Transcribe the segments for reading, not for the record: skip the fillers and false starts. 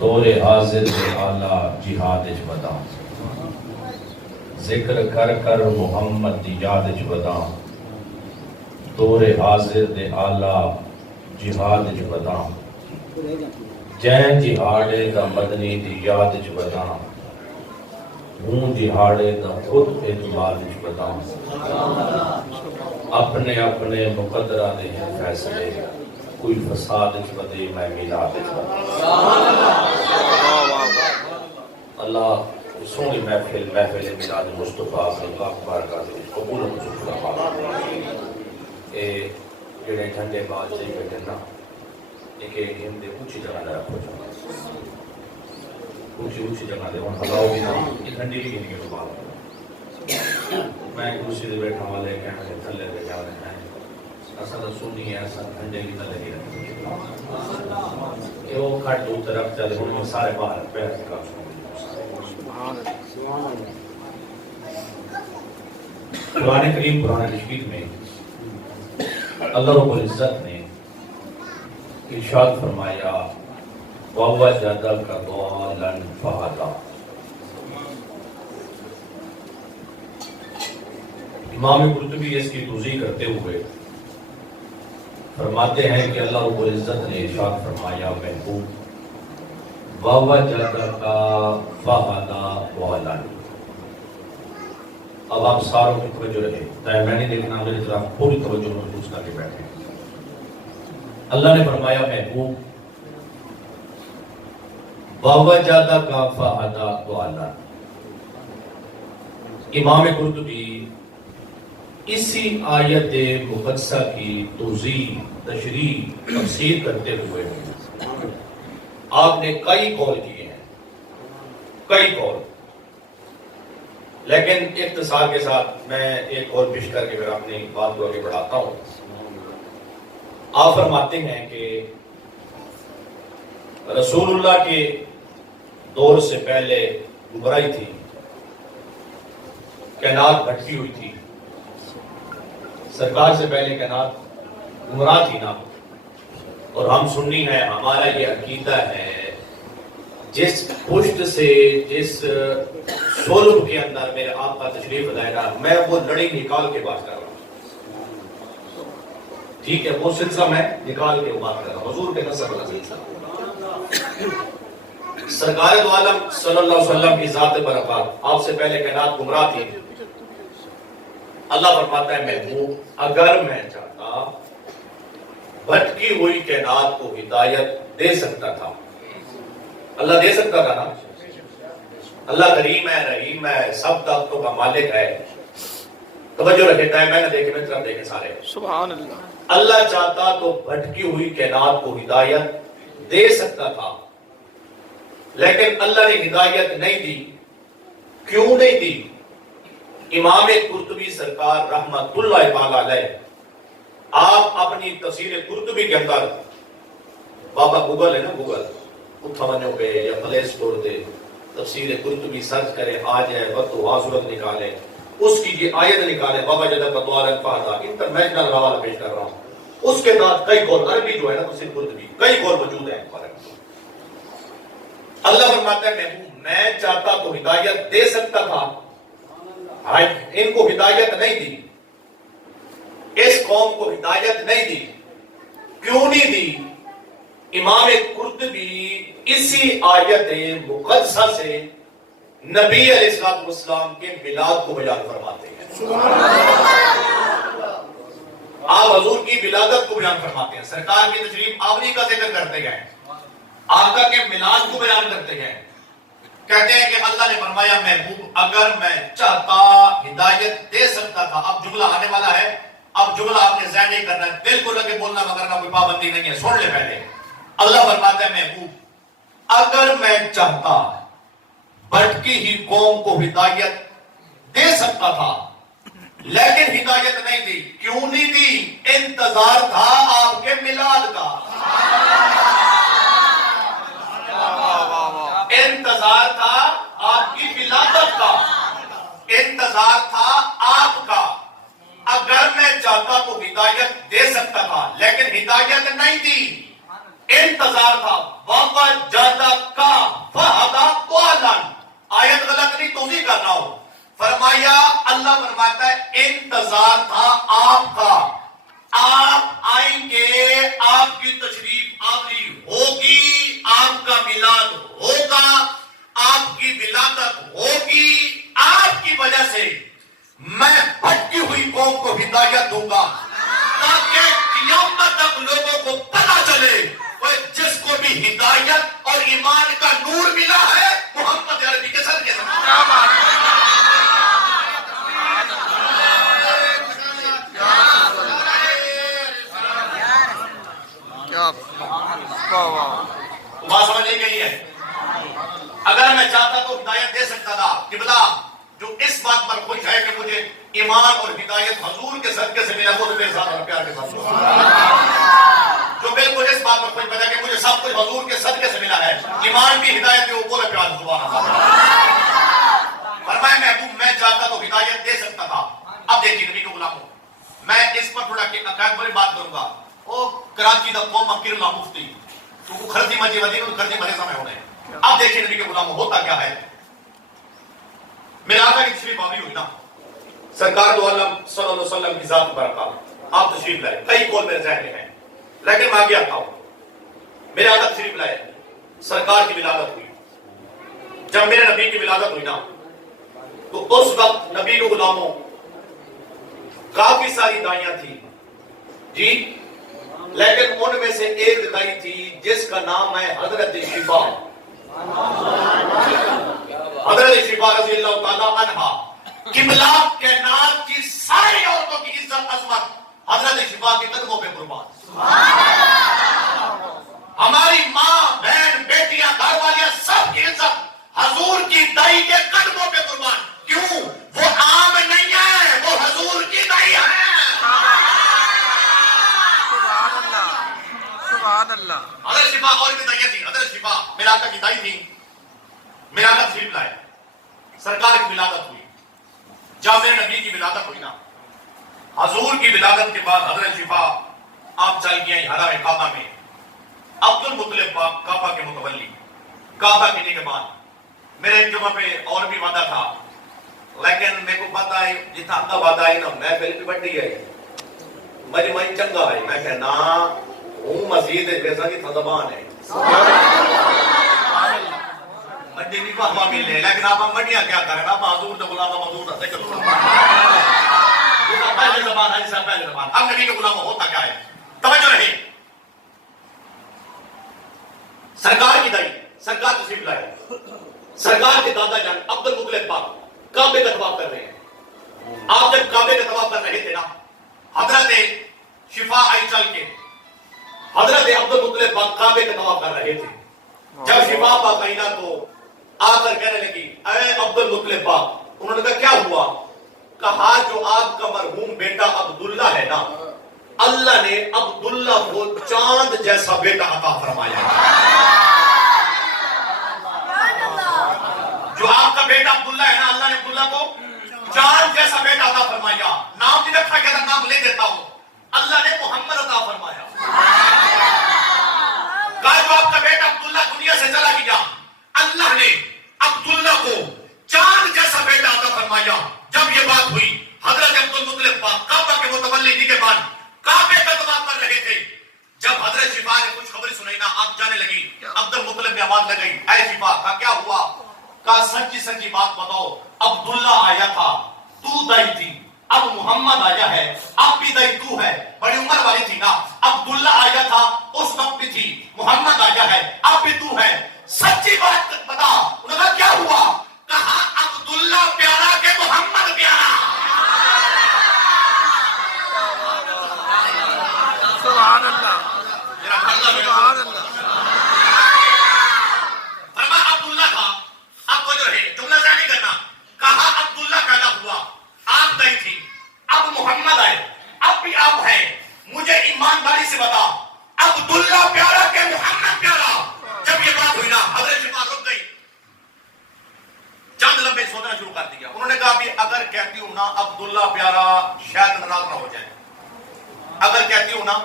دور حاضر دے آلہ جہاد اچ بداں، ذکر کر کر محمد دی یاد اچ بداں، دور حاضر دے آلہ جہاد اچ بداں، جین جہاڑے دا مدنی دی یاد اچ بداں، ہوں جہاڑے دا خود اعتماد اچ بداں، اپنے اپنے مقدرہ دے فیصلے، کوئی فساد اچ بدے میں میلاد اچ بداں۔ اللہ سونی محفل میلاد مصطفیٰ اپنی پاک بارگاہ دے قبول و منظور فرمائے۔ اے جڑے جھنڈے باز جی بیٹھے نا، ایک ہم دے اونچی جگہ نہ رکھو جانا، اونچی جگہ دے ہن ہلاؤ بھی نہ، یہ ٹھنڈی بھی نہیں کے بعد میں کرسی دے بیٹھا والے کہنے لے تھلے دے جا رہے ہیں اصل سنی ہے، اصل ٹھنڈے کی تلے کی رکھتے ہیں وہ کھٹ دو طرف چلے ہوں میں سارے باہر پیر سے کام سنوں۔ قرآن کریم قرآن مجید میں اللہ رب العزت نے ارشاد فرمایا وَوَجَدَكَ ضَالًّا فَهَدَىٰ۔ امام قرطبی اس کی توضیح کرتے ہوئے فرماتے ہیں کہ اللہ رب العزت نے ارشاد فرمایا محبوب وَوَجَدَكَ فَهَدَىٰ ضَالًّا۔ اب آپ ساروں کی توجہ رہے، میں نہیں دیکھنا، میری طرف پوری توجہ محفوظ کر کے بیٹھے۔ اللہ نے فرمایا محبوب وَوَجَدَكَ فَهَدَىٰ ضَالًّا۔ امام قرطبی اسی آیت مقدسہ کی توضیح، تشریح، تفسیر کرتے ہوئے آپ نے کئی قول کیے ہیں، کئی قول، لیکن اختصار کے ساتھ میں ایک قول پیش کر کے پھر اپنی بات کو آگے بڑھاتا ہوں۔ آپ فرماتے ہیں کہ رسول اللہ کے دور سے پہلے گمراہی تھی، کائنات بھٹکی ہوئی تھی، سرکار سے پہلے کائنات گمراہ تھی نا، اور ہم سنی ہیں، ہمارا یہ عقیدہ ہے جس پشت سے، جس صلب کے اندر میرے آپ کا تشریف لائے گا، میں وہ لڑی نکال کے بات کر رہا ہوں، ٹھیک ہے، وہ سلسلہ میں نکال کے بات کر رہا ہوں، حضور کے نسب والا سلسلہ۔ سرکار دو عالم صلی اللہ علیہ وسلم کی ذات برکات، آپ سے پہلے کائنات گمراہ تھی، اللہ فرماتا ہے محبوب اگر میں چاہتا بھٹکی ہوئی کائنات کو ہدایت دے سکتا تھا، اللہ دے سکتا تھا نا، اللہ کریم ہے، رحیم ہے، سب طاقتوں کا مالک ہے، توجہ رکھے، ٹائم ہے نہ دیکھیں، میں طرف دیکھیں سارے، سبحان اللہ، اللہ چاہتا تو بھٹکی ہوئی کائنات کو ہدایت دے سکتا تھا، لیکن اللہ نے ہدایت نہیں دی۔ کیوں نہیں دی؟ امام قرطبی سرکار رحمت اللہ تعالی علیہ، آپ اپنی تفسیر قرطبی کے اندر، بابا گوگل ہے نا، گوگل اتھا بنو پہ یا پلے سٹور دے تفسیر قرطبی سرچ کرے، آ جائے وقت و صورت نکالے، اس کی یہ آیت نکالے، بابا جدہ ضَالًّا فَهَدَىٰ، انٹرنیشنل حوالہ پیش کر رہا ہوں، اس کے بعد کئی قول، عربی جو ہے نا تفسیر قرطبی، کئی قول موجود ہیں۔ اللہ فرماتا ہے محبوب میں چاہتا تو ہدایت دے سکتا تھا، ان کو ہدایت نہیں دی، اس قوم کو ہدایت نہیں دی۔ کیوں نہیں دی؟ امام قرطبی اسی آیت مقدسہ سے نبی علیہ السلام کے میلاد کو بیان فرماتے ہیں، آپ حضور کی ولادت کو بیان فرماتے ہیں، سرکار کی تشریف آوری کا ذکر کرتے گئے، آقا کے میلاد کو بیان کرتے گئے، کہتے ہیں کہ اللہ نے فرمایا محبوب اگر میں چاہتا ہدایت دے سکتا تھا۔ اب جملہ آنے والا ہے، اب جملہ آپ نے ذہن نہیں کرنا ہے، دل کو لگے بولنا مگر نہ، کوئی پابندی نہیں ہے، سن لے پہلے۔ اللہ فرماتا ہے محبوب اگر میں چاہتا بھٹکی ہی قوم کو ہدایت دے سکتا تھا، لیکن ہدایت نہیں دی۔ کیوں نہیں دی؟ انتظار تھا آپ کے میلاد کا، انتظار تھا آپ کی ولادت کا، انتظار تھا آپ کا۔ اگر میں چاہتا تو ہدایت دے سکتا تھا، لیکن ہدایت نہیں دی، انتظار تھا۔ وَوَجَدَكَ آپ کا میلاد ہوگا، آپ کی ولادت ہوگی، آپ کی وجہ سے میں بھٹکی ہوئی قوم کو ہدایت دوں گا، تاکہ قیامت تک لوگوں کو پتہ چلے جس کو بھی ہدایت اور ایمان کا نور ملا ہے محمد عربی کے ساتھ بات سمجھ نہیں گئی ہے؟ اگر میں چاہتا تو ہدایت دے سکتا تھا کہ بلا جو اس بات پر خوش ہے کہ مجھے ایمان اور ہدایت حضور کے صدقے سے ملا وہ میرے ساتھ اور پیار کے ساتھ جو بالکل اس بات پر خوش بتا کہ مجھے سب کچھ حضور کے صدقے سے ملا ہے، ایمان بھی ہدایت بھی وہ بولے پیار سبحان اللہ۔ فرمایا محبوب میں چاہتا تو ہدایت دے سکتا تھا۔ اب دیکھیے نبی کو غلاموں، میں اس پر تھوڑا عقائد والی بات کروں گا۔ وہ کراچی دا قوم اکیر اللہ مفتی تو خرچی مجھے ودی تو خرچی مجھے سمے ہونے۔ اب دیکھیے نبی کے غلاموں ہوتا کیا ہے۔ میرے آقا کی تشریف آوری ہوئی نا، سرکار دو عالم صلی اللہ علیہ وسلم کی ذات برکات آپ تشریف لائے، کئی قول میرے ذہن میں ہیں لیکن میں آگے آتا ہوں۔ میرے آقا تشریف لائے، سرکار کی ولادت ہوئی۔ جب میرے نبی کی ولادت ہوئی نا تو اس وقت نبی کے غلاموں کافی ساری دائیاں تھی جی، لیکن ان میں سے ایک دائی تھی جس کا نام ہے حضرت شفا، حضرت شفا رضی اللہ تعالی عنہا۔ قبلہ کائنات کی ساری عورتوں کی عزت عظمت حضرت شفا کے قدموں پہ قربان۔ ہماری ماں بہن بیٹیاں گھر والیاں سب کی عزت حضور کی دائی کے قدموں پہ قربان۔ کیوں؟ وہ عام نہیں ہے، وہ حضور کی دائی ہے۔ سبحان اللہ۔ حضرت شفا اور بھی دائیاں تھی، حضرت شفا میرے آقا کی دائی تھی۔ میرے آقا تشریف لائے، سرکار کی ولادت ہوئی۔ جب میرے نبی کی ولادت ہوئی نا، حضور کی ولادت کے بعد حضرت شفا آپ چل گئے حرم کعبہ میں۔ عبد المطلب کعبہ کے متولی، کعبہ کہنے کے بعد میرے ایک جمعہ پہ اور بھی وعدہ تھا، لیکن میرے کو پتا ہے جتنا اندھا وعدہ ہے نا میں پہلے بھی بڑی ہے مجھے مائی چنگا ہے، میں کہنا ہوں مزید جیسا کہ تھزبان ہے مڈی بھی پہوا مل لے، لیکن آپ مڈیاں کیا کریں، آپ حضور نے غلامہ حضور رہتے کرو پہلے زبان ہے جیسا پہلے زبان۔ اب نبی کے غلامہ ہوتا کیا ہے، توجہ رہے۔ سرکار کی دائی، سرکار تشریف لائے، سرکار کے دادا جان عبد المطلب پاک کعبے کا طواف کر رہے ہیں۔ آپ جب کعبے کا طواف کر رہے تھے نا، حضرت شفا آئی چل کے حضرت عبد المطلب پاک کعبے کا طواف کر رہے تھے۔ جب شفا پاک آئی نا تو آ کر کہنے لگی اے عبد المطلب پاک، انہوں نے کہا کیا ہوا؟ کہا جو آپ کا مرحوم بیٹا عبداللہ ہے نا، اللہ نے عبداللہ کو چاند جیسا بیٹا عطا فرمایا۔ جو آپ کا بیٹا عبداللہ ہے نا، اللہ نے عبداللہ کو چاند جیسا بیٹا عطا فرمایا۔ نام نہیں رکھا گیا، نام لے دیتا ہوں، اللہ نے محمد عطا فرمایا۔ کہا جو آپ کا بیٹا عبداللہ دنیا سے چلا گیا، اللہ نے عبداللہ کو چاند جیسا بیٹا عطا فرمایا۔ جب یہ بات ہوئی، حضرت عبد المطلب پاک کعبہ کے متولی جی کے بعد کعبے کا طواف کر رہے تھے۔ جب حضرت شفا نے کچھ خبر سنائی نا، آپ جانے لگی، عبد المطلب نے آواز لگائی اے شفا، کہا کیا ہوا؟ کہا سچی سچی بات بتاؤ، عبداللہ آیا تھا تو دائی تھی، اب محمد آیا ہے اب بھی دائی تو ہے، بڑی عمر والی تھی نا، عبداللہ آیا تھا اس وقت بھی تھی، محمد آیا ہے اب بھی تو ہے، سچی بات بتا۔ انہوں نے کہا کیا ہوا؟ کہا عبداللہ پیارا کہ محمد پیارا۔ سبحان اللہ، سبحان اللہ۔ فرمایا عبداللہ تھا، اب وہ جو ہے جملہ ذہنی کرنا، کہا عبداللہ پیدا ہوا، آپ دائی تھی، اب محمد آئے اب بھی آپ ہیں، مجھے ایمانداری سے بتا عبداللہ پیارا کہ محمد پیارا؟ جب یہ بات ہوئی نا، حضرت شفا رک گئی، چند لمبے سوچنا شروع کر دیا۔ انہوں نے کہا بھی اگر کہتی ہوں نا عبداللہ پیارا شاید ناراض نہ ہو جائے، اگر کہتی ہوں نا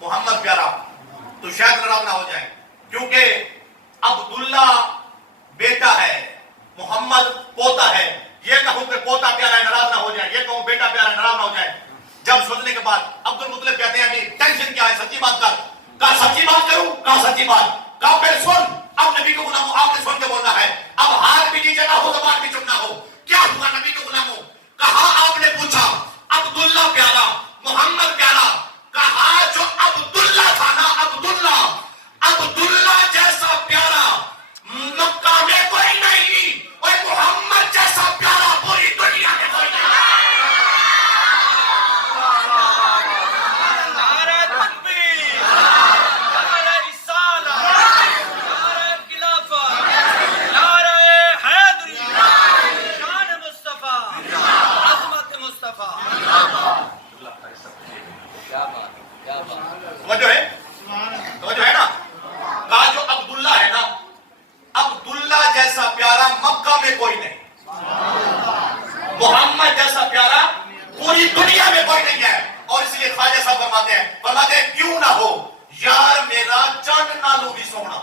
محمد پیارا تو شاید ناراض نہ ہو جائے، کیونکہ عبداللہ بیٹا ہے، محمد پوتا ہے، یہ کہوں کہ پوتا پیارا ہے ناراض نہ ہو جائے، یہ کہوں بیٹا پیارا ہے ناراض نہ ہو جائے۔ جب سوچنے کے بعد عبد المطلب کہتے ہیں ابھی ٹینشن کیا ہے، سچی بات کر۔ کہا سچی بات کروں؟ کہا سچی بات۔ کہا پھر سن، نبی کے غلاموں آپ نے سن کے بولنا ہے. اب ہاتھ بھی نیچے نہ ہو زبان بھی چپ نہ ہو. کیا ہوا نبی کے غلاموں؟ کہا آپ نے پوچھا عبداللہ پیارا محمد پیارا. کہا جو عبداللہ تھا نا عبداللہ جیسا پیارا مکہ میں کوئی نہیں اور محمد جیسا پیارا پوری دنیا میں کوئی نہیں. توجہ ہے نا. کہا جو عبداللہ ہے نا عبداللہ جیسا پیارا مکہ میں کوئی نہیں, محمد جیسا پیارا پوری دنیا میں کوئی نہیں ہے. اور اس لیے خواجہ صاحب فرماتے ہیں کیوں نہ ہو یار میرا چند نالو بھی سونا,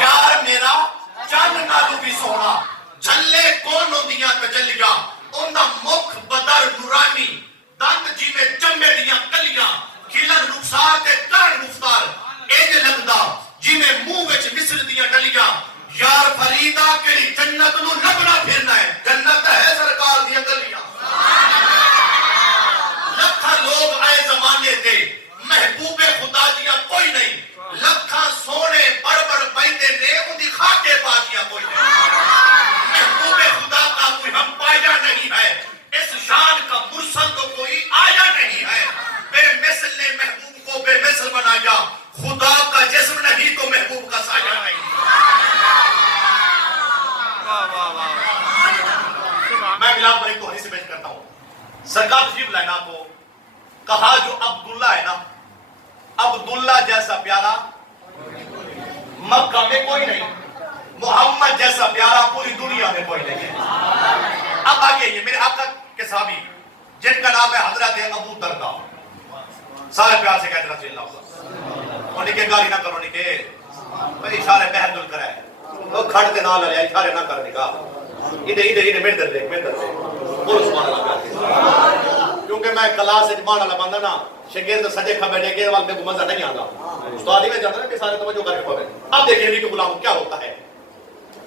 یار میرا چند نالو بھی سونا. جھلے کون ہوندیاں تجلیاں اوندا مکھ بدر نورانی دند جی میں چمے دیاں کلیاں کھلن رخسار تے کرن مفتار اج لگدا جی میں منہ وچ مصر دیاں ڈلیاں. یار فریدا کیڑی جنت نو لبنا پھرنا ہے, جنت ہے سرکار دیاں گلیاں. لکھاں لوگ آئے زمانے تے محبوب خدا دیاں کوئی نہیں, لکھاں سونے بڑبڑ بیندے نے ان دی خاکے پاکیاں کوئی نہیں. محبوب خدا کا کوئی ہم پایا نہیں ہے, اس شان کا مرسل تو کوئی آیا نہیں ہے. بے مثل نے محبوب کو بے مثل بنایا, خدا کا جسم نہیں تو محبوب کا سایہ نہیں. میں ملاد بھائی کو حدیث پیش کرتا ہوں. سرکار تشریف لائے نا کو کہا جو عبداللہ ہے نا عبداللہ جیسا پیارا مکہ میں کوئی نہیں, محمد جیسا پیارا پوری دنیا میں کوئی نہیں ہے. اب آگے یہ میرے آقا کے صحابی جن کا نام ہے حضرت ابو درداء, سارے پیار سے کہتے رضی اللہ عنہ. انہیں کے گالی نہ کرو نکے بھئی اشارے بہت دل کرے وہ کھڑتے نہ لے اشارے نہ کرنے کا ادھے میرے در دے بولو سبحان اللہ پیار. کیونکہ میں کلاس اجمان اللہ بندہ نا شگرد سجے کھبے ڈیگے والے کو مزہ نہیں آتا, استاد ہی میں جاتا نا کہ سارے توجہ کر کے پڑھیں. اب دیکھیں نبی کے غلاموں کیا ہوتا ہے.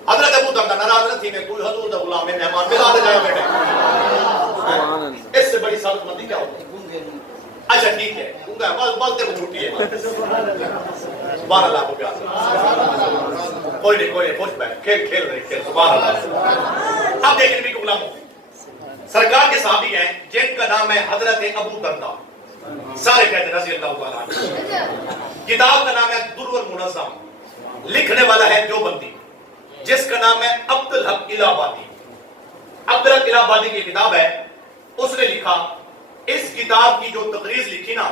حضرت ابو درداء ناراض نہ تھی کہ کوئی حضور دا غلام ہے مہمان ملا دے جائے بیٹھے, اس سے بڑی سعادت مندی کیا ہوتی ہے. اچھا ٹھیک ہے بولتے کو چھوٹی ہے سبحان اللہ کو پیار کوئی نہیں خوش بیٹھ کھیل رہے کھیل سبحان اللہ. اب دیکھیں نبی کے غلاموں سرکار کے صحابی ہیں جن کا نام ہے حضرت ابو درداء, سارے کہتے ہیں رضی اللہ تعالیٰ عنہ. کتاب کا نام ہے در المنظم, لکھنے والا ہے دیوبندی جس کا نام ہے عبدالحق الہ آبادی. عبدالحق الہ آبادی کی کتاب ہے, اس نے لکھا اس کتاب کی جو تقریز لکھی نا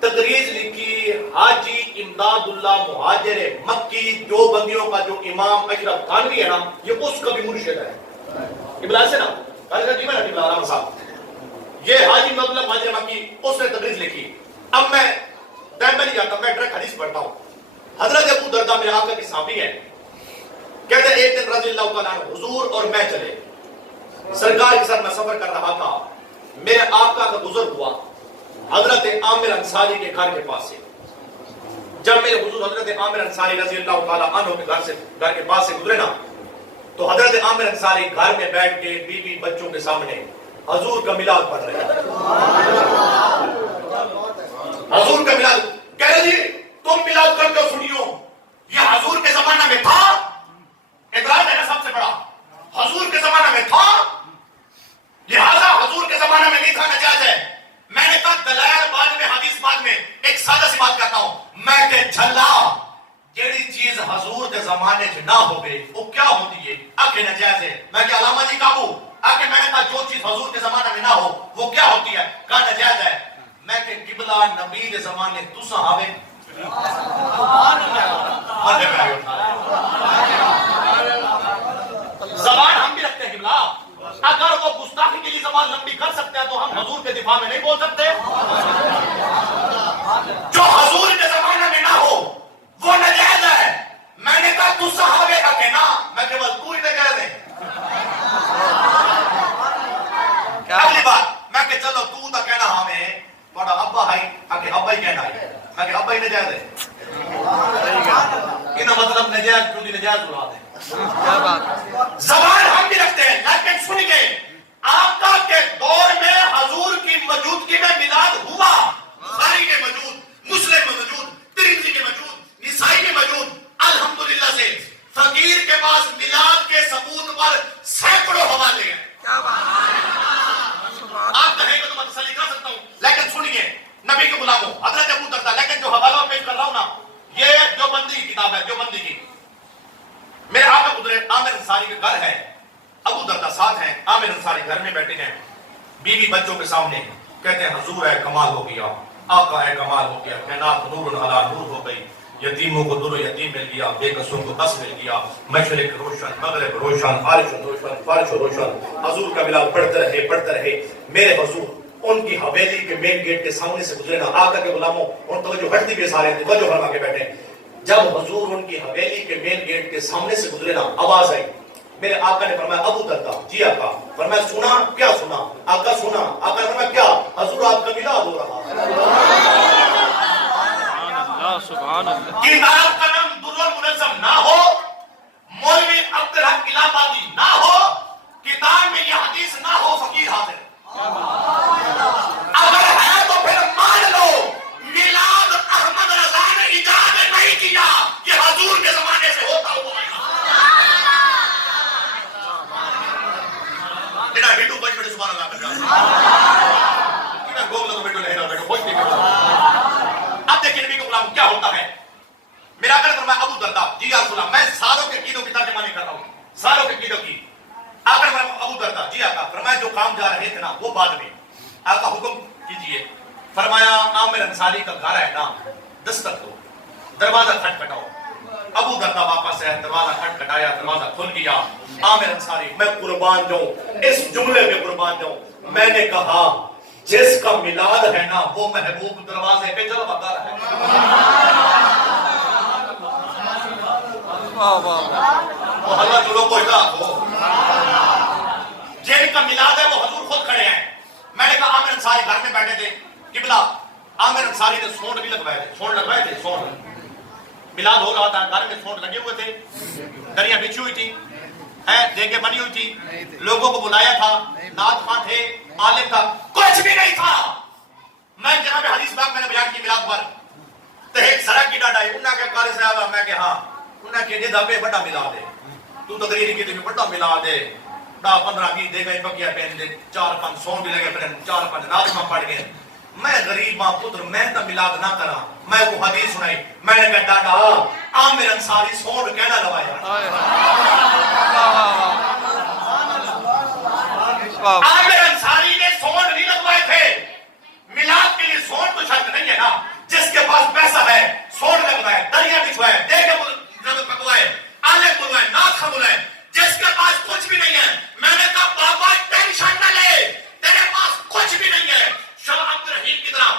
تقریز لکھی حاجی امداد اللہ مہاجر مکی دیوبندیوں کا جو امام اشرف تھانوی ہے نا یہ اس کا بھی مرشد ہے. ابلا سے نا یہ حاجی امداد اللہ مہاجر مکی اس نے تقریز لکھی. اب میں ٹائم میں نہیں جاتا, میں ڈائریکٹ حدیث پڑھتا ہوں. حضرت ابو درداء میرے آقا کے صحابی ہیں, کہتے ہیں ایک دن رضی اللہ تعالیٰ عنہ حضور اور میں چلے, سرکار کے ساتھ میں سفر کر رہا تھا, میرے آقا کا گزر ہوا حضرت عامر انصاری کے گھر کے پاس سے. جب میرے حضور حضرت عامر انصاری رضی اللہ تعالیٰ عنہ کے گھر کے پاس سے گزرے نا تو حضرت عامر انصاری گھر میں بیٹھ کے بیوی بچوں کے سامنے حضور کا میلاد پڑھ رہے ہیں. حضور کا میلاد کہہ رہے جی تم میلاد کرتے ہو سنیو, یہ حضور کے زمانہ میں تھا, اعتراض ہے نا سب سے بڑا, حضور کے زمانہ میں تھا لہذا حضور کے زمانہ میں نہیں تھا نجائز ہے. میں نے کہا دلائل بعد میں حدیث بعد میں, ایک سادہ سی بات کرتا ہوں میں کہ جھلا جیڑی چیز حضور کے زمانے سے نہ ہو گئی وہ کیا ہوتی ہے آکے نجائز ہے. میں کہ علامہ جی قابو آکے میں نے کہا جو چیز حضور کے زمانے میں نہ ہو وہ کیا ہوتی ہے, کہا نجائز ہے. میں کہ قبلہ نبی کے زمانے تسا آوے زبان ہم بھی رکھتے ہیں قبلہ, اگر وہ گستاخی کے لیے زبان لمبی کر سکتے ہیں تو ہم حضور کے دفاع میں نہیں بول سکتے. جو حضور کے زمانے میں نہ ہو وہ نجائز ہے. میں نے کہا تو صحابے کا کہنا, میں کہ بس تو ہی نجائز ہے. اگلی بات میں کہ چلو تو تو کہنا ہمیں بڑا ابا ہے کہ ابا ہی کہنا ہے, میں کہ ابا ہی نجائز ہے. کا مطلب نجائز ٹوٹی نجائز اولاد ہے. کیا بات. زبان ہم بھی رکھتے ہیں لیکن سنیے آقا کے دور میں حضور کی موجودگی میں میلاد ہوا. بخاری میں موجود, مسلم میں موجود, ترمذی میں موجود, نسائی میں موجود. الحمدللہ سے فقیر کے پاس میلاد کے ثبوت پر سینکڑوں حوالے ہیں. کیا بات. آپ کہیں گے تو میں تسلی کر سکتا ہوں, لیکن سنیے نبی کے غلاموں حضرت ابو درداء, لیکن جو حوالہ پیش کر رہا ہوں نا یہ دیوبندی کی کتاب ہے, دیوبندی کی. میرے آقا گزرے, عامر انصاری کے گھر ہے, ابو درداء ساتھ ہیں, عامر انصاری گھر میں بیٹھے ہیں, بیوی بچوں کے سامنے کہتے ہیں حضور ہے کمال ہو گیا, آقا ہے کمال ہو گیا, کائنات نور علی نور ہو گئی, یتیموں کو در و یتیم مل گیا, بے کسوں کو بس مل گیا, مشرق روشن مغرب روشن عارش روشن فارش روشن. حضور کا ملاد پڑھتے رہے. میرے حضور ان کی حویلی کے مین گیٹ کے سامنے سے گزرے نا, آقا کے غلاموں ان توجہ ہٹتی بھی سارے تھے, توجہ فرما کے بیٹھے. جب حضور ان کی حویلی کے مین گیٹ کے سامنے سے گزرے نا آواز آئی. میرے آقا نے فرمایا ابو درداء. جی آقا. فرمایا سنا, کیا سنا؟ آقا سنا. آقا نے فرمایا کیا؟ حضور آپ کا میلاد ہو رہا ہے. سبحان اللہ. کتاب کا نام در المنظم نہ ہو, مولوی عبدالحق الہ آبادی نہ ہو, کتاب میں یہ حدیث نہ ہو, فقیر حاضر. اگر ہے تو پھر مان لو میلاد احمد رضا نے ایجاد نہیں کیا, کہ حضور کے زمانے سے ہوتا ہوا ہے. بیٹا بیٹو بچ بیٹے سبحان اللہ کر جا گوگل تو بیٹو نہیں رہا بیٹو کوئی نہیں. اب دیکھیں نبی کے غلام کیا ہوتا ہے. میرا آقا نے فرمایا ابو درداء. جی یا رسول اللہ, میں ساروں کے عقیدوں کی ترجمہ نہیں کر رہا ہوں, ساروں کے عقیدوں کی. آقا نے فرمایا ابو درداء. جی آقا. فرمایا جو کام جا رہے تھے نا وہ بعد میں. آقا حکم کیجئے. فرمایا عامر انصاری کا گھر ہے نا, دستک دو, دروازہ کھٹکھٹاؤ. ابو درداء واپس ہے, دروازہ کھٹکھٹایا, دروازہ کھل گیا. عامر انصاری میں قربان جاؤں, اس جملے میں قربان جاؤں, میں نے کہا جس کا میلاد ہے نا وہ محبوب دروازے پہ جلوہ گر ہے. وہ حضرت جو لوگ کو اطلاع ہو, جن کا میلاد ہے وہ حضور خود کھڑے ہیں. میں نے کہا عامر انصاری گھر میں بیٹھے تھے, قبلہ عامر انصاری نے سونڈ بھی لگوائے تھے, سونڈ میلاد ہو رہا تھا, گھر میں سونڈ لگے ہوئے تھے, دریاں بچھی ہوئی تھی, دیگیں بنی ہوئی تھی, لوگوں کو بلایا تھا, نعت خواں تھے, عالم تھا, کچھ بھی نہیں تھا. میں جناب حدیث باغ میں نے بیان کی میلاد پر, تو ایک سڑک کی ڈاڈا ہے, انہاں کے قاری صاحب, میں کہ ہاں, انہاں کے جدہ پہ بڑا میلاد ہے, تو تقریر کی تو بڑا میلاد ہے, 10-15 دے گئے بکیا پہن دے, 4-5 سون بھی لگے پہن, 4-5 نعت خواں پڑھ گئے. میں غریب ماں پتر, میں تو میلاد نہ کرا. میں وہ حدیث سنائی, میں نے کہا ڈاڈا عامر انصاری سونڈ کہنا لوایا. عامر انصاری نے سونڈ نہیں لگوائے تھے. میلاد کے لیے سونڈ تو شرط نہیں ہے نا, جس کے پاس پیسہ ہے سونڈ لگوائے, دریا بچھوائے, دیگے پکوائے, عالم بلوائے, ناخ بلوائے. جس کے پاس کچھ بھی نہیں ہے, میں نے کہا بابا ٹینشن نہ لے, تیرے پاس کچھ بھی نہیں ہے, شاہ عبد الرحیم کی طرح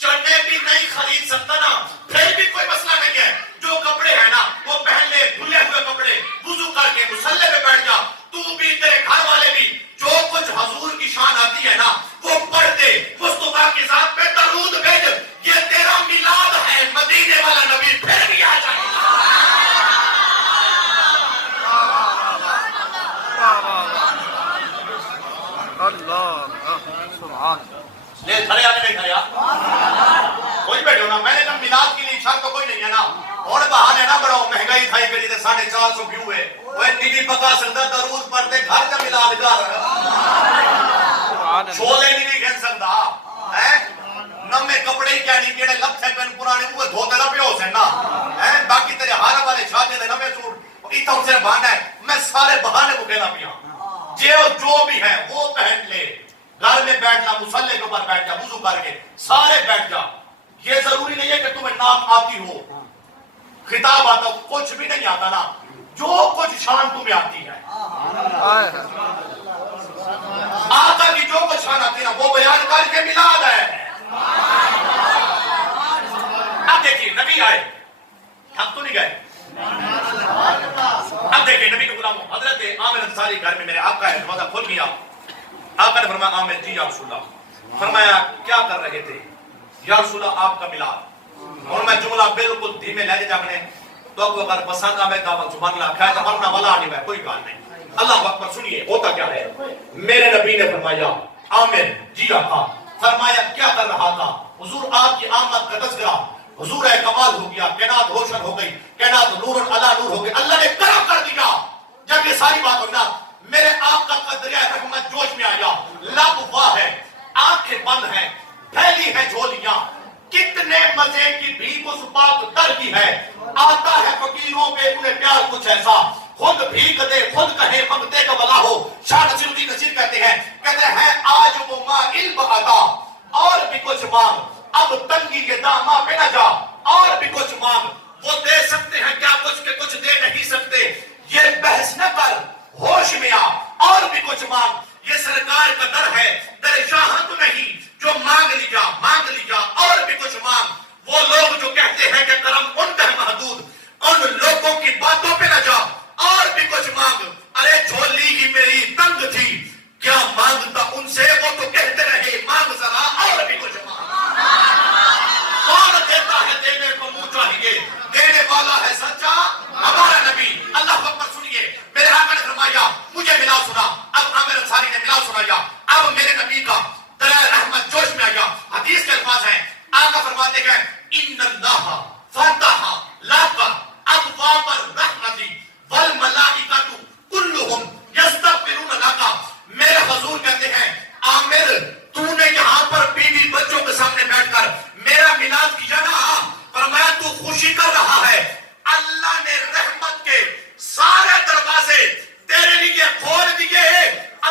چڑھنے بھی نہیں خرید سکتا نا, پھر بھی کوئی مسئلہ نہیں ہے. جو کپڑے ہیں نا وہ پہن لے, دھلے ہوئے کپڑے, وضو کر کے مصلی پہ بیٹھ جا. تو بھی, تیرے گھر والے بھی, جو کچھ حضور کی شان آتی ہے نا وہ پڑھتے, مصطفیٰ کی ذات پہ درود بھیج. یہ تیرا میلاد ہے, مدینے والا نبی پھر بھی آ جائے گا. اللہ سبحان. لے کھڑے آنے نہیں کھڑے کوئی بیٹھے ہو نا. میں نے کہا میلاد کے لیے شرط تو کوئی نہیں ہے نا. اور بہانے نہ بڑھاؤ, مہنگائی تھائی کری تھے 450 ویو ہے, وہ نہیں پکا سکتا, درود پڑھتے گھر کا میلاد کر, چھولے نہیں کھن سکتا, نمے کپڑے ہی کیا نہیں, کیڑے لپسے پہن پرانے وہ دھوتے نہ پیو سے نا, باقی تیرے ہارا والے شادی دے نمے سوٹ اتنا اسے بہانا ہے. میں سارے بہانے کو کہنا پیا, جو بھی ہے وہ پہن لے, گھر میں بیٹھنا, مصلی کے اوپر بیٹھ جا, وضو کر کے سارے بیٹھ جا. یہ ضروری نہیں ہے کہ تمہیں نعت آتی ہو, خطاب آتا ہو, کچھ بھی نہیں آتا نا, جو کچھ شان تمہیں آتی ہے, آقا کی جو کچھ شان آتی ہے وہ بیان کر کے میلاد ہے. اب دیکھیے نبی آئے, ہم تو نہیں گئے. اب دیکھیں نبی کے غلاموں, حضرت عامر انصاری گھر میں میرے آقا ہے, دروازہ کھل گیا. آقا نے فرمایا عامر. جی یا رسول اللہ. فرمایا کیا کر رہے تھے؟ یا رسول اللہ آپ کا میلاد. اور میں جملہ بالکل دھیمے لہجے جب نے تو اب اگر پسند آئے دعوت زبان اللہ کھائے تو ورنہ والا نہیں ہے کوئی کار نہیں. اللہ اکبر. سنیے ہوتا کیا ہے. میرے نبی نے فرمایا عامر جی آقا. فرمایا کیا کر رہا تھا. حضور آپ کی آمد کا تذکرہ حضور کمال ہو گیا, کائنات روشن ہو گئی, کائنات نور علی نور ہو گئی, اللہ نے کرم کر دیا. جب یہ ساری بات ہوئی نا میرے آپ کا قدریہ رحمت جوش میں آیا. لب واہ ہے, آنکھیں بند ہیں, پھیلی ہیں جھولیاں, کتنے مزے کی بھی اس بات در کی ہے. آتا ہے فقیروں پہ انہیں پیار کچھ ایسا, خود بھیگ دے خود کہے منگتے کا بلا ہو. شاہ نصیر الدین نصیر کہتے ہیں آج وہ مائل بعطا اور بھی کچھ مانگ, اب تنگی کے داماں پہ نہ جا اور بھی کچھ مانگ. وہ دے سکتے ہیں کیا کچھ کے کچھ دے نہیں سکتے, یہ بحث نہ کر ہوش میں آ اور بھی کچھ مانگ. یہ سرکار کا در ہے در شاہ تو نہیں, جو مانگ لیا اور بھی کچھ مانگ. وہ لوگ جو کہتے ہیں کہ کرم ان کا ہے محدود, ان لوگوں کی باتوں پہ نہ جا اور بھی کچھ مانگ. ارے جھولی ہی میری تنگ تھی, کیا مانگتا ان سے, وہ تو کہتے رہے مانگ ذرا اور بھی کچھ مانگ. کون دیتا ہے دینے کو منہ چاہیے, دینے والا ہے سچا ہمارا نبی. اللہ اکبر. سنیے میرے آقا نے فرمایا مجھے ملا سنا. اب عامر انصاری نے ملا سنایا. اب میرے نبی کا درائے رحمت جوش میں آیا. حدیث کے الفاظ ہیں, آقا فرماتے ہیں ان اللہ فتح لک ابواب الرحمت والملائکۃ کلہم یستغفرون لک. میرے حضور کہتے ہیں عامر تو نے یہاں پر بیوی بچوں کے سامنے بیٹھ کر میرا میلاد کیا نا, فرمایا تو خوشی کر رہا ہے, اللہ نے رحمت کے سارے دروازے تیرے لیے کھول دیے.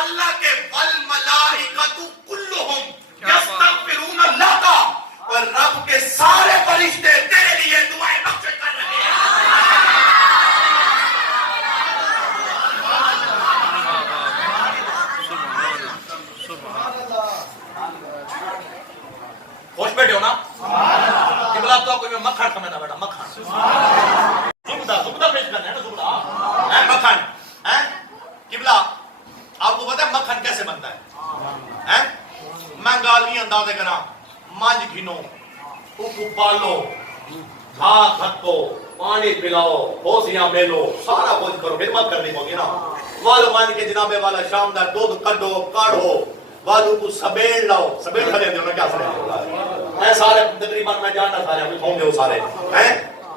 اللہ کے والملائکۃ کلہم یستغفرون لک, اور رب کے سارے فرشتے تیرے لیے دعائیں بخشش کر رہے ہیں. خوش بیٹھے ہو نا. قبلہ تو کوئی میں مکھن سمجھنا بیٹا, مکھن زبدہ پیش کرنا ہے نا, زبدہ مکھن. قبلہ آپ کو پتا ہے مکھن کیسے بنتا ہے؟ میں گالی اندازے کرا, مانج گھنو, اوپو پالو, گھاس گھٹو, پانی پلاؤ, بوسیاں میلو, سارا کچھ کرو, خدمت کرنی ہوگی نا. والو مان کے جناب والا شام دا دودھ کڈو کاڑو, والو کو سبیڑ لاؤ, سبیڑ کھلے دیو نا, کیا سبیڑ اے سارے تقریباً میں جاننا سارے ہمیں ہوں گے وہ سارے ہیں.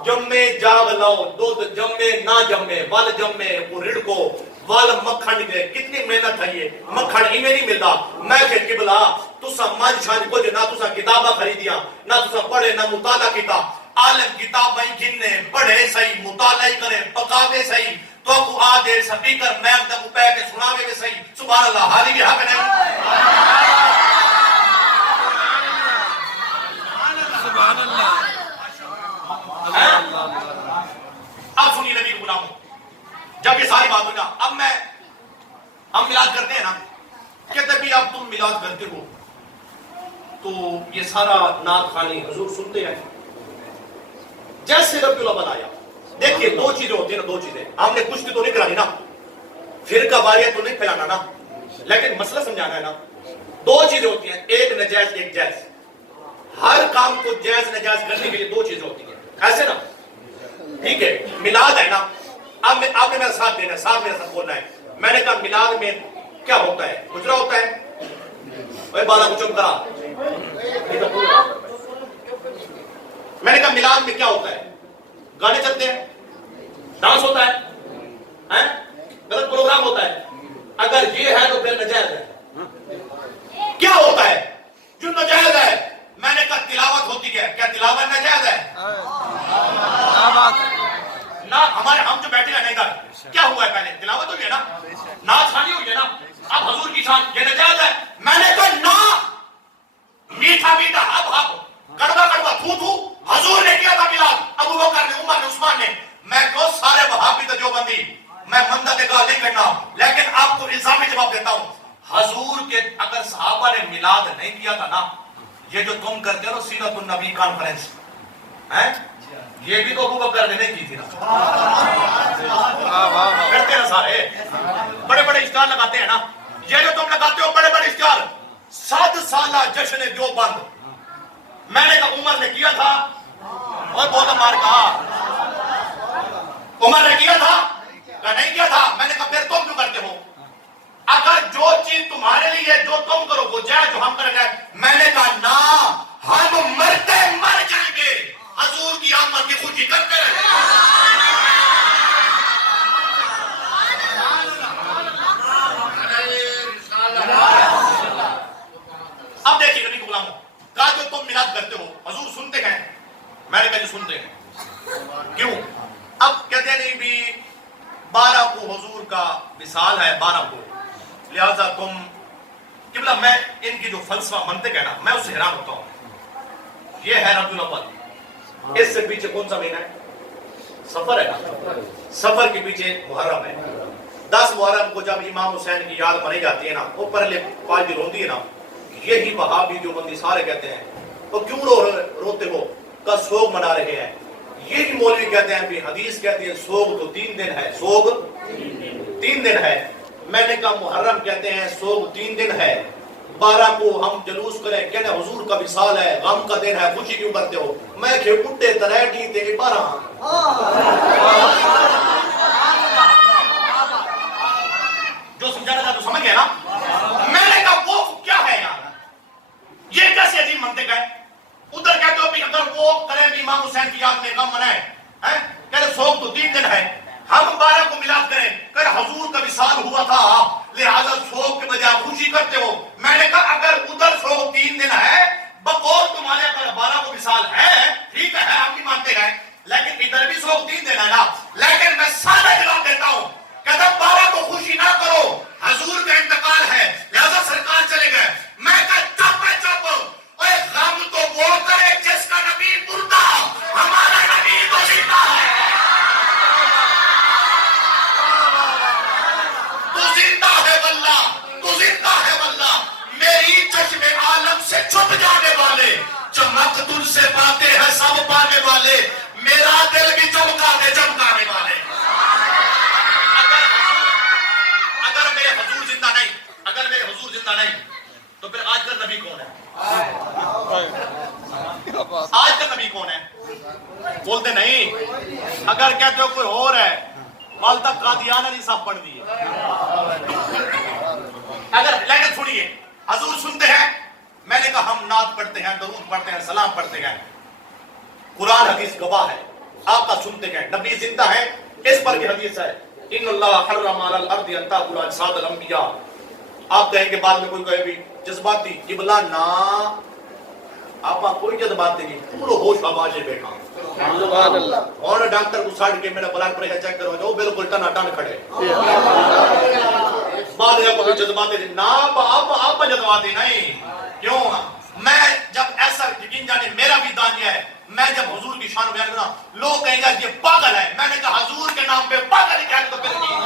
جمے جاگ لاؤ, دودھ جمے نہ جمے, ول جمے وہ رڑکو, وال مکھن نکلے. کتنی محنت ہے یہ, مکھن ہی میں نہیں ملتا. میں کہ قبلہ تسا من شان کچھ نہ تسا کتاباں خریدیاں, نہ تسا پڑھے, نہ مطالعہ کیتا. عالم کتابیں جننے پڑھے صحیح, مطالعہ کرے, پکاوے صحیح, تو کو آ دے سپیکر میک دا پہ کے سناوے بھی صحیح. سبحان اللہ. حالی بھی حق نہیں. سبحان اللہ. اب سنیے نبی کو غلاموں, جب یہ ساری بات ہوئی نا, اب ہم میلاد کرتے ہیں نا, کہتے بھی اب تم میلاد کرتے ہو تو یہ سارا نعت خوانی حضور سنتے ہیں. جیسے ربیع الاول آیا, دیکھیے دو چیزیں ہوتی ہیں نا, دو چیزیں. ہم نے کچھ تو نہیں کرانی نا, فرقہ واریت تو نہیں پھیلانا نا, لیکن مسئلہ سمجھانا ہے نا. دو چیزیں ہوتی ہیں, ایک نجائز ایک جائز. ہر کام کو جائز نجائز کرنے کے لیے دو چیزیں ہوتی ہیں, ایسے نا. ٹھیک ہے, میلاد ہے نا, اب آپ نے میرا ساتھ دینا ہے, ساتھ میرا ساتھ بولنا ہے. میں نے کہا میلاد میں کیا ہوتا ہے, گجرا ہوتا ہے, اوے بالا کو چپ کرا. میں نے کہا میلاد میں کیا ہوتا ہے, گانے چلتے ہیں, ڈانس ہوتا ہے, غلط پروگرام ہوتا ہے. اگر یہ ہے تو پھر نجائز ہے. کیا ہوتا ہے جو نجائز ہے؟ میں نے کہا تلاوت ہوتی ہے. کیا تلاوت نجائز ہے؟ نہ ہمارے ہم جو بیٹھے ہیں ادھر, کیا ہوا ہے پہلے تلاوت ہوئی ہے نا, نعت خوانی ہوئی ہے نا, اب حضور کی شان یہ نجائز ہے. میں نے کہا نا, میٹھا میٹھا ہب ہب, کڑوا کڑوا تھو تھو, حضور نے کیا تھا میلاد, ابو بکر نے, عمر نے, عثمان نے. میں کہو سارے وہابی تو دیوبندی, میں منت گاہ نہیں کرنا, لیکن آپ کو الزامی جواب دیتا ہوں. حضور کے اگر صحابہ نے میلاد نہیں کیا تھا نا, یہ جو تم کرتے ہو سیرت النبی کانفرنس, یہ بھی تو ابو بکر نے نہیں کی تھی نا. کرتے نا سارے, بڑے بڑے اشتہار لگاتے ہیں نا. یہ جو تم لگاتے ہو بڑے بڑے اشتہار, 7 سالہ جشن دیوبند, میں نے کہا عمر نے کیا تھا, اور بہت مار کہا عمر نے کیا تھا کہ نہیں کیا تھا؟ میں نے کہا پھر تم کیوں کرتے ہو؟ اگر جو چیز تمہارے لیے جو تم کرو وہ جائے جو ہم کریں گے. میں نے کہا نا، ہم مرتے مر جائیں گے حضور کی آمد کی خوشی کرتے رہیں. اب دیکھیے نبی کو غلاموں کہا جو تم میلاد کرتے ہو حضور سنتے ہیں؟ میں نے کہا جی سنتے ہیں. کیوں؟ اب کہتے ہیں نہیں بھی 12 کو حضور کا وصال ہے، 12 کو، لہذا تم قبلہ. میں ان کی جو فلسفہ منطق ہے نا میں اس سے حیران ہوتا ہوں. یہ ہے ربیع الاول، اس سے پیچھے کون سا مہینہ ہے؟ سفر ہے نا. سفر کے پیچھے محرم ہے. 10 محرم کو جب امام حسین کی یاد منائی جاتی ہے نا، وہ پہلے پاجی روندی ہے نا، یہی وہابی جو بندی سارے کہتے ہیں وہ کیوں روتے ہو؟ کا سوگ منا رہے ہیں. یہی مولوی کہتے ہیں بھی حدیث کہتی ہے سوگ تو 3 دن ہے، سوگ 3 دن ہے. میں نے کہا محرم کہتے ہیں سوگ 3 دن ہے، 12 کو ہم جلوس کریں کہنے حضور کا وصال ہے، غم کا دن ہے، خوشی کیوں کرتے ہو؟ میں کہ اٹھے ترے ڈی تے 12. جو سمجھانا چاہتا تو سمجھ گیا نا. میں نے کہا وہ کیا ہے یار، یہ کیسے عجیب منطق ہے؟ ادھر کہتے ہو بھی اگر وہ کریں بھی امام حسین کی یاد میں غم منائے، کہتے سوگ تو 3 دن ہے، ہم 12 کو میلاد کریں کہ حضور کا وصال ہوا تھا لہذا سوگ کے بجائے خوشی کرتے ہو. میں نے کہا اگر ادھر سوگ 3 دن ہے بقول تمہارے اگر 12 کو وصال ہے ٹھیک ہے ہم بھی مانتے ہیں، لیکن ادھر بھی سوگ 3 دن ہے نا. لیکن میں سادہ جواب دیتا ہوں کہ جب 12 کو خوشی نہ کرو حضور کا انتقال ہے لہذا سرکار چلے گئے. میں کہا چپ ہے چپ، اے غم تو وہ کرے جس کا نبی مردہ، ہمارا نبی تو زندہ ہے. تو زندہ ہے واللہ، تو زندہ ہے واللہ. میری چشم عالم سے چھپ جانے والے جو مقتول سے پاتے ہیں سب پانے والے، میرا دل بھی چمکا دے چمکانے والے. اگر میرے حضور زندہ نہیں، اگر میرے حضور زندہ نہیں تو پھر آج کا نبی کون ہے؟ آج کا نبی کون ہے؟ بولتے نہیں. اگر کہتے ہو کوئی اور ہے وال تک قادیانہ نہیں صاحب پڑھ دیے. اگر لیکن سنیے حضور سنتے ہیں. میں نے کہا ہم نعت پڑھتے ہیں، درود پڑھتے ہیں، سلام پڑھتے ہیں، قرآن حدیث گواہ ہے. آپ کا سنتے ہیں نبی زندہ ہے. اس پر کی حدیث ہے ان اللہ حرم علی الارض ان تاکل اجساد الانبیاء. آپ کہیں گے بعد میں کوئی کہے بھی جذباتی قبلہ نا، آپ کوئی جذباتی نہیں، پورو ہوش آواز بیٹھا. سبحان اللہ. اور ڈاکٹر کو ساڑھ کے میرا بلڈ پریشر چیک کرو جو بالکل ٹنا ٹن کھڑے. بعد میں کوئی جذباتی نہیں نا، آپ جذباتی نہیں. کیوں؟ میں جب ایسا یقین جانے میرا بھی دانیہ ہے، میں جب حضور کی شان بیان کرنا لوگ کہیں گے یہ پاگل ہے. میں نے کہا حضور کے نام پہ پاگل ہی کہنے تو پھر نہیں.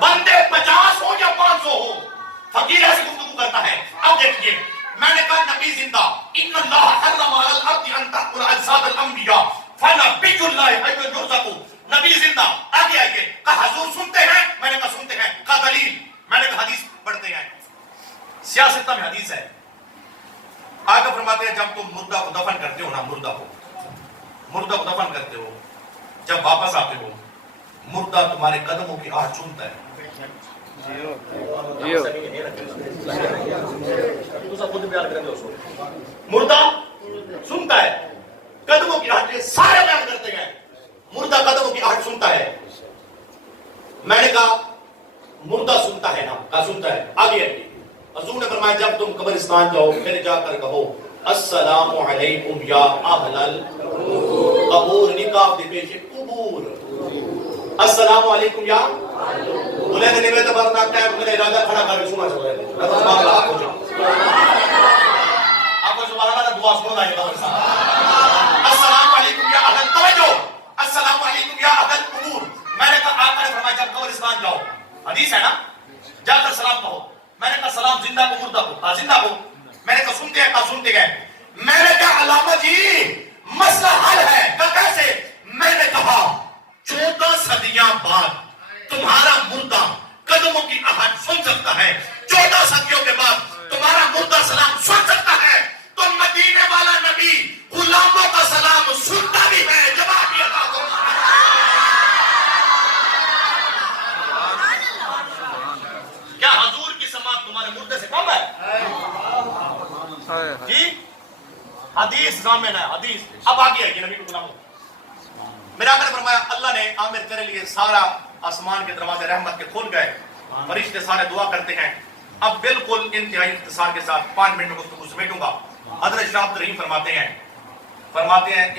بندے 50 ہو یا 500 ہو، فقیر ایسی گفتگو کرتا ہے. اب دیکھیے میں نے کہا نبی زندہ ان اللہ حرم علی الارض ان تاکل اجساد الانبیاء فنبی اللہ حی یرزق. نبی زندہ. آگے آئیے کہا حضور سنتے ہیں. میں نے کہا سنتے ہیں. کہا دلیل. میں نے کہا حدیث پڑھتے ہیں. سیاست میں حدیث ہے. آگے فرماتے ہیں جب تم مردہ کو دفن کرتے ہو نا، مردہ کو دفن کرتے ہو، جب واپس آتے ہو مردہ تمہارے قدموں کی آہٹ سنتا ہے. مردہ سنتا ہے قدموں کی آہٹ. سارے بیان کرتے ہیں مردہ قدموں کی آہٹ سنتا ہے. میں نے کہا مردہ سنتا ہے نا، کہا سنتا ہے. آگے حضور نے فرمایا جب تم قبرستان جاؤ پھر جا کر کہو السلام علیکم یا اہل القبور. نکاح دی پیش قبور. السلام علیکم یا بولے نے میں تو برنا ٹائم میں ارادہ کھڑا کر سنا چاہ رہے ہیں. معاملہ آپ ہو جاؤ. آپ کو سبحان اللہ دعا سنو دائیں قبرستان. السلام علیکم یا اہل توجہ، السلام علیکم یا اہل القبور. میں نے کہا آقا نے فرمایا جب قبرستان جاؤ، حدیث ہے نا، جا کر سلام کہو. میں نے کہا سلام زندہ کو مردہ کو. کہا زندہ کو. میں نے کہا سنتے ہیں. کہا سنتے گئے. میں نے کہا علامہ جی مسئلہ حل ہے. کہا کیسے؟ میں نے کہا 14 صدیاں بعد تمہارا مردہ قدموں کی آہٹ سن سکتا ہے، 14 صدیوں کے بعد تمہارا مردہ سلام سن سکتا ہے. تو مدینے والا نبی ضامن ہے حدیث. اب آگے آئیے نبی کو غلاموں. میرے آقا نے فرمایا اللہ نے عامر تیرے لیے سارا آسمان کے دروازے رحمت کے کھول گئے, فرشتے سارے دعا کرتے ہیں. اب بالکل انتہائی اختصار کے ساتھ 5 منٹ میں گفتگو سمیٹوں گا. حضرت شاہ عبد الرحیم فرماتے ہیں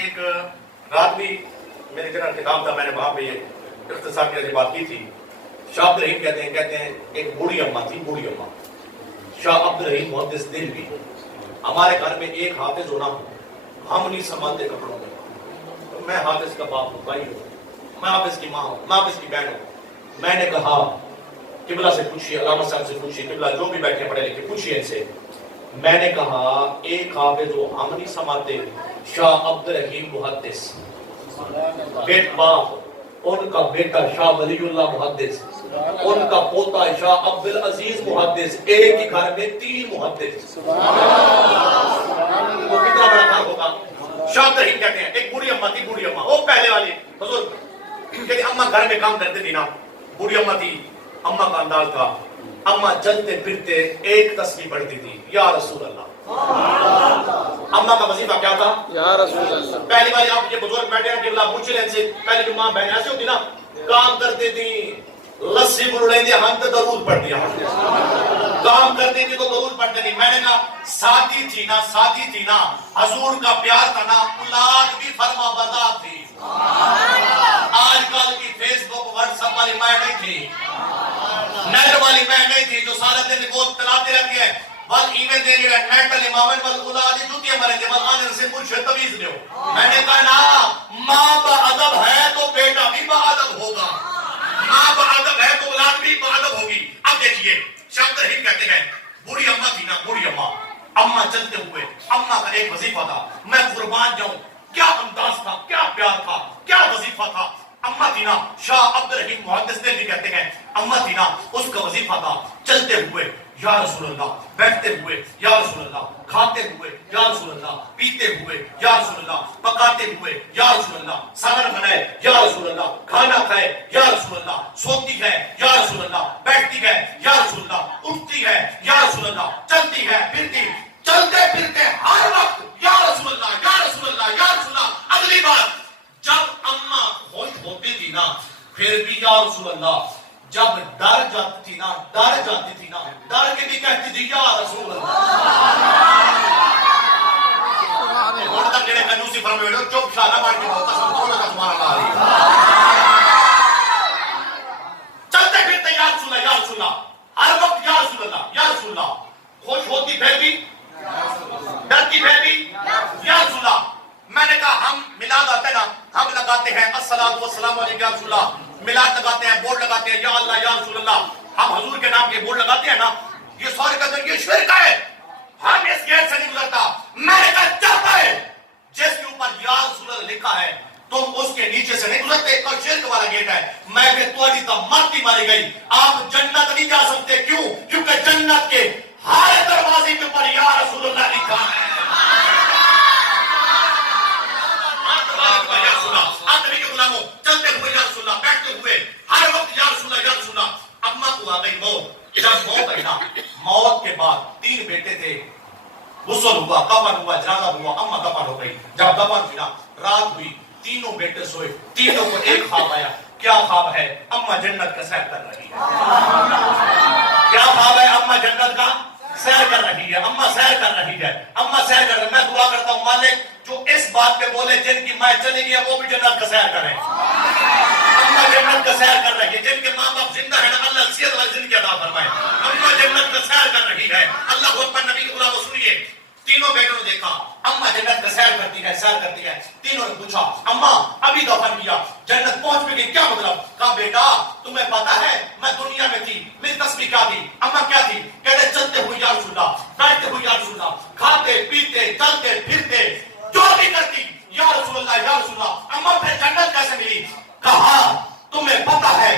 ایک رات بھی میرے جنرل کتاب تھا, میں نے وہاں پہ یہ اختصار کے لیے بات کی تھی. شاہ عبد الرحیم کہتے ہیں ایک بوڑھی اماں تھی, بوڑھی اماں. شاہ عبد الرحیم محدث دہلوی. ہمارے گھر میں ایک حافظ ہونا, ہم نہیں سنبھالتے کپڑوں میں. میں حافظ کا باپ ہوں, بھائی ہوں, میں حافظ کی ماں ہوں, میں حافظ کی بہن ہوں. میں نے کہا قبلہ سے پوچھیے, علامہ صاحب سے پوچھیے, قبلہ جو بھی بیٹھے پڑھے لکھے پوچھیے ان سے. میں نے کہا ایک حافظ ہو, ہم نہیں سنبھالتے. شاہ عبد الرحیم محدث, بیٹ باپ, ان کا بیٹا شاہ ولی اللہ محدث, ان کا پوتا شاہ عبد العزیز محدث. ایک ہی گھر میں 3 محدث. وہ کتنا بڑا گھر ہوگا. شاہ عبد الرحیم کہتے ہیں ایک بوڑھی اماں تھی, بوڑھی اماں, وہ پہلے والی بزرگ. کہتے ہیں اماں گھر میں کام کرتے تھی نا, بوڑھی اماں تھی. اماں کا انداز تھا, اماں چلتے پھرتے ایک تسبیح پڑھتی تھی, یا رسول اللہ. اماں کا وظیفہ کیا تھا, یا رسول اللہ. پہلی بار آپ یہ بزرگ بیٹھے ہیں کہ اللہ پوچھ لیں ان سے, پہلے جو ماں بہن ایسی ہوتی نا, کام کرتے تھی لسی بڑھڑیں دے, ہم تو درود پڑھ دیا, کام کرتے تھی تو درود پڑھتے تھی. میں نے کہا سادی تھی نا, حضور کا پیار تھا نا, اولاد بھی فرما بردار تھی. آج کل کی فیس بک واٹس ایپ والی میں نہیں تھی, نیٹ والی میں نہیں تھی, جو سارے دن کو چلاتے رہتی ہے. بل ای میل دے رہے نیٹ والی ماون بل اولاد جوتیاں مرے دے, بل آنے سے مرشد تویز دیو. میں نے کہا نا, ماں با ادب ہے تو بیٹا بھی با ادب ہوگا, ماں با ادب ہے تو اولاد بھی با ادب ہوگی. اب دیکھیے شاہ عبد الرحیم کہتے ہیں بوڑھی اماں تھی نا, بوڑھی اماں, اماں چلتے ہوئے, اماں کا ایک وظیفہ تھا, میں قربان جاؤں, کیا انداز تھا, کیا پیار تھا, کیا وظیفہ تھا. اماں تھی نا, شاہ عبد الرحیم محدث دہلوی کہتے ہیں اماں تھی نا, اس کا وظیفہ تھا چلتے ہوئے یا رسول اللہ, بیٹھتے ہوئے یا رسول اللہ, کھاتے ہوئے یا رسول اللہ, پیتے ہوئے یا رسول اللہ, پکاتے ہوئے یا رسول اللہ, سالن بنائے یا رسول اللہ, کھانا کھائے یا رسول اللہ, سوتی ہے یا رسول اللہ, بیٹھتی ہے یا رسول اللہ, اٹھتی ہے یا رسول اللہ, چلتی ہے پھرتی, چلتے پھرتے ہر وقت یا رسول اللہ, یا رسول اللہ, یا رسول اللہ. اگلی بات جب اماں خوش ہوتی تھی نا, پھر بھی یا رسول اللہ. جب ڈر جاتی تھی نا, ڈر کے بھی کہتی تھی یا رسول اللہ. اور تک جڑے کنجوسی فرمے ہوئے چپ شاہ نہ مار کے بہت قسم کھولا کا تمہارا اللہ. چلتے پھرتے یا رسول اللہ, یا رسول اللہ, ہر وقت یا رسول اللہ, یا رسول اللہ. خوش ہوتی پھر بھی, ڈرتی پھر بھی یا رسول اللہ. میں نے کہا ہم میلاد آتے ہیں نا, ہم لگاتے ہیں الصلاۃ والسلام علیکم یا رسول اللہ, میلاد لگاتے ہیں, بورڈ لگاتے ہیں یا اللہ یا رسول اللہ, ہم حضور کے نام کے بورڈ لگاتے ہیں نا, یہ سارے کہتے ہیں یہ شرک ہے, ہم اس گیٹ سے نہیں گزرتا. میں نے کہا چاہتا ہے جس کے اوپر یا رسول اللہ لکھا ہے تم اس کے نیچے سے نہیں گزرتے, تو شرک والا گیٹ ہے. میں کہ تھوڑی تو مارتی ماری گئی, آپ جنت نہیں جا سکتے. کیوں؟ کیونکہ جنت کے ہر دروازے کے اوپر یا رسول اللہ لکھا ہے. چلتے ہوئے یا رسول اللہ, بیٹھتے ہوئے ہر وقت یا رسول اللہ, یا رسول اللہ. اماں کو آ گئی موت. جب موت آئی نا, موت کے بعد 3 بیٹے تھے, غسل ہوا, کفن ہوا, جنازہ ہوا, اماں دفن ہو گئی. جب دفن ہوئی نا, رات ہوئی, 3 بیٹے سوئے, تینوں کو ایک خواب آیا. کیا خواب ہے؟ اماں جنت کا سیر کر رہی ہے. کیا خواب ہے؟ اماں جنت کا سیر کر رہی ہے, اماں سیر کر رہی ہے, اماں سیر کر رہی ہے. میں دعا کرتا ہوں مالک جو اس بات پہ بولے جن کی ماں چلی گئی ہے وہ بھی جنت کا سیر کریں. اماں جنت کا سیر کر رہی ہے, جن کے ماں باپ زندہ ہیں نا اللہ صحت والی زندگی عطا فرمائے. اماں جنت کا سیر کر رہی ہے. اللہ اکبر. نبی کے غلام سنیے, تینوں بیٹوں نے دیکھا اماں جنت کا سیر کرتی ہے, سیر کرتی ہے. تینوں نے پوچھا اماں ابھی دفن کیا, جنت پہنچ بھی گئی, کیا مطلب؟ کہا بیٹا تمہیں پتا ہے میں دنیا میں تھی, میری تسبیح کیا تھی؟ اماں کیا تھی؟ کہتے چلتے ہوئے یا رسول اللہ, بیٹھتے ہوئے یا رسول اللہ, کھاتے پیتے چلتے پھرتے جو بھی کرتی یا رسول اللہ, یا رسول اللہ. اماں پھر جنت کیسے ملی؟ کہا تمہیں پتا ہے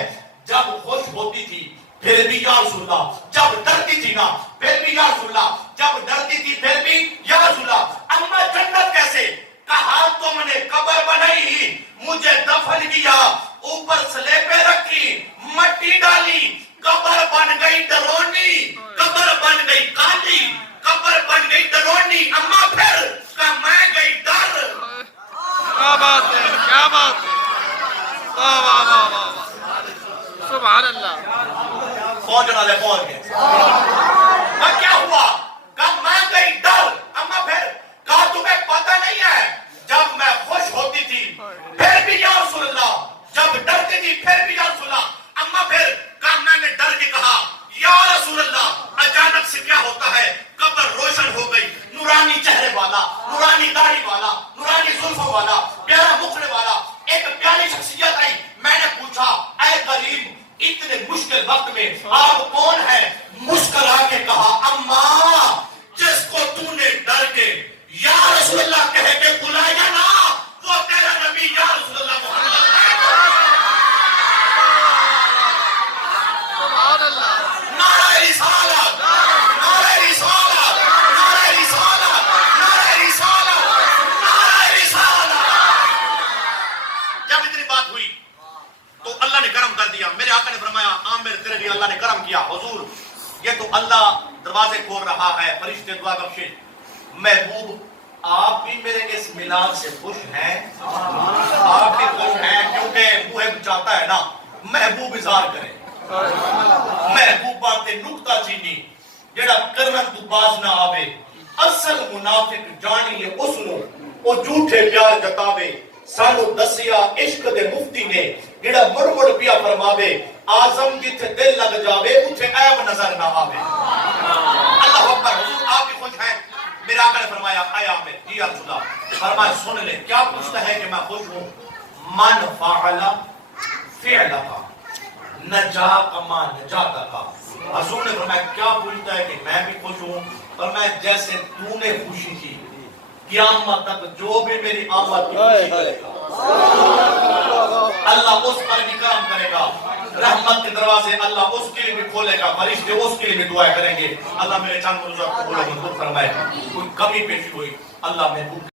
جب خوش ہوتی تھی پھر بھی یا رسول اللہ, جب ڈرتی تھی نا پھر بھی یا رسول اللہ, جب ڈرتی تھی پھر بھی یا رسول اللہ. اماں جنت کیسے؟ کہا تم نے قبر بنائی, مجھے دفن کیا, اوپر سلیبیں رکھی, مٹی ڈالی, قبر بن گئی ڈرونی, قبر بن گئی کالی, قبر بن گئی ڈرونی. اماں پھر کہا میں گئی ڈر. کیا بات ہے، کیا بات ہے، واہ واہ واہ واہ واہ، سبحان اللہ. پہنچنا لے پہنچ گئے. کہا کیا ہوا؟ کہا میں گئی ڈر. اما پھر؟ کہا تمہیں پتہ نہیں ہے جب میں خوش ہوتی تھی پھر بھی یا رسول اللہ، جب ڈرتی تھی پھر بھی یا رسول اللہ. اما پھر؟ کہا میں نے ڈر کے کہا یا رسول اللہ اچانک سے کیا ہوتا ہے، قبر روشن ہو گئی، نورانی چہرے والا، نورانی داڑھی والا، نورانی زلفوں والا، پیارا مکھڑے والا ایک پیاری شخصیت آئی. میں نے پوچھا اے کریم اتنے مشکل وقت میں آپ کون ہیں؟ مسکرا کے کہا اماں جس کو تو نے ڈر کے یا رسول اللہ کہہ کے بلایا نا وہ تیرا نبی یا رسول اللہ محمد ہے. سبحان اللہ. نعرہ رسالت، نعرہ رسالت، نعرہ رسالت، نعرہ رسالت، نعرہ رسالت. جب اتنی بات ہوئی تو اللہ نے کرم کر دیا. میرے آقا نے فرمایا عامر تیرے لیے اللہ نے کرم کیا. حضور یہ تو اللہ دروازے کھول رہا ہے، فرشتے دعا بخشیں. محبوب آپ بھی میرے اس میلاد سے خوش ہیں؟ آپ بھی خوش ہیں کیونکہ محب چاہتا ہے نا محبوب اظہار کرے. محبوب باتیں نکتہ چینی جڑا کرن تو باز نہ آوے. اصل منافق جانی یہ اسنو او جھوٹے پیار جتاوے. سانو دسیا عشق دے مفتی نے جڑا مڑ مڑ پیا فرماوے. آزم جتھے دل لگ جاوے اتھے عیب نظر نہ آوے. اللہ اکبر. حضور آپ بھی خوش ہیں؟ میرے آقا نے فرمایا اے عامر جی یا رسول اللہ. فرمایا سن لے. کیا پوچھتا ہے کہ میں خوش ہوں؟ من فعل فعلک نجا کما نجاتا کا. حضور نے فرمایا کیا پوچھتا ہے کہ میں بھی خوش ہوں؟ فرمایا جیسے تو نے خوشی کی قیامت تک جو بھی میری آمد کی خوشی کرے گا اللہ اس پر بھی کرم کرے گا. رحمت کے دروازے اللہ اس کے لیے بھی کھولے گا، فرشتے اس کے لیے بھی دعائیں کریں گے. اللہ میرے چاند روزہ قبول و منظور فرمائے. کوئی کمی پیشی ہوئی اللہ محبوب